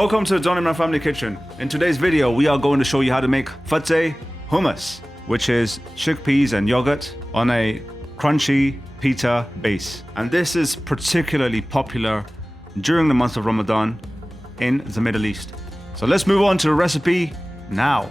Welcome to the Imran.Family kitchen. In today's video, we are going to show you how to make Fatteh Hummus, which is chickpeas and yogurt on a crunchy pita base. And this is particularly popular during the month of Ramadan in the Middle East. So let's move on to the recipe now.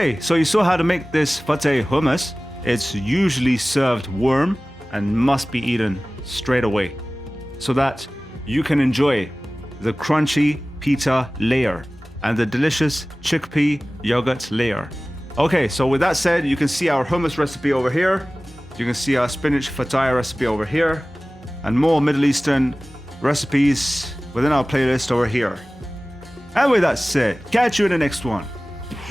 Okay, so you saw how to make this Fatteh hummus. It's usually served warm and must be eaten straight away so that you can enjoy the crunchy pita layer and the delicious chickpea yogurt layer. Okay, so with that said, you can see our hummus recipe over here. You can see our spinach fattah recipe over here, and more Middle Eastern recipes within our playlist over here. And with that said, catch you in the next one.